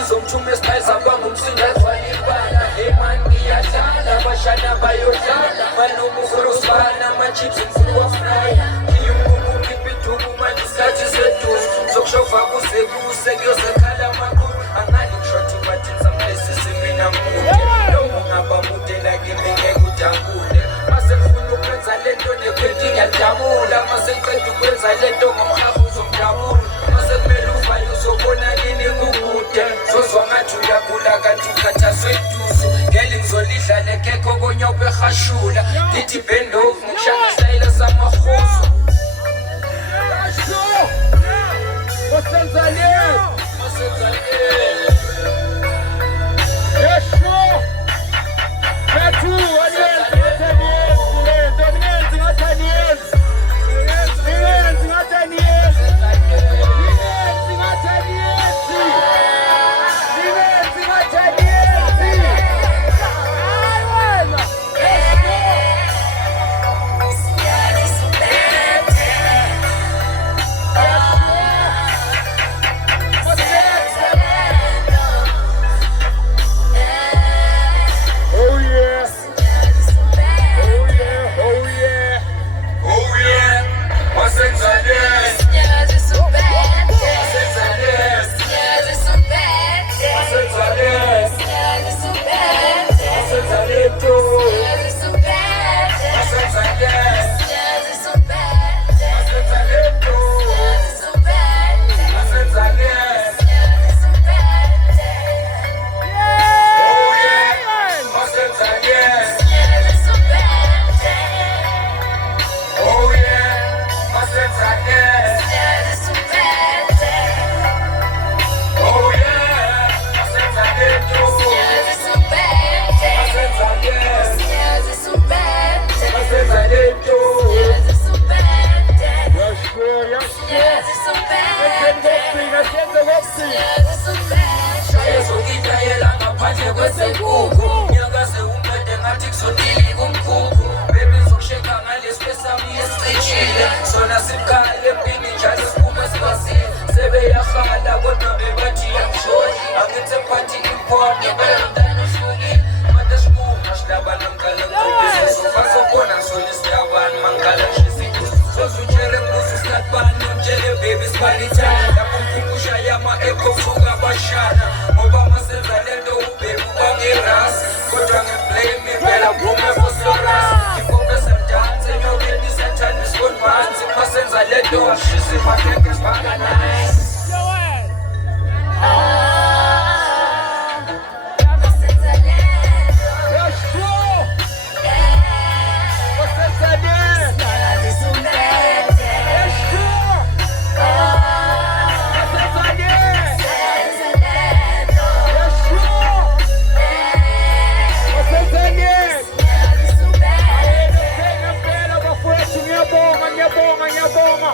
Izomthume esiphayisa kwangumsingathwa libala emani iyadlala abashana bayodlala manomufurosbana amachips mfuwafraya ngiyumbumu ngiphiduku manje isikhathi seduze zokushova kuze kuse kuyozekhala amakhulu angali kushothi bathi samplaces mina mude noma ungaba mude lakimi ngeke ujabule mase ngifuna ukwenza lento nephedi ngiyajabula mase ngiqeda ukwenza lento ngomhafu uzomjabula mase kumele uvaye uzobona yini kukude zozwa ngathi uyagula kanti ukhathazwe iduso ngeli ngizolidlala ekekho konyophe ehashula ngithi bendovu ngikushaya ngesitayela samahuzo Ngiyabonga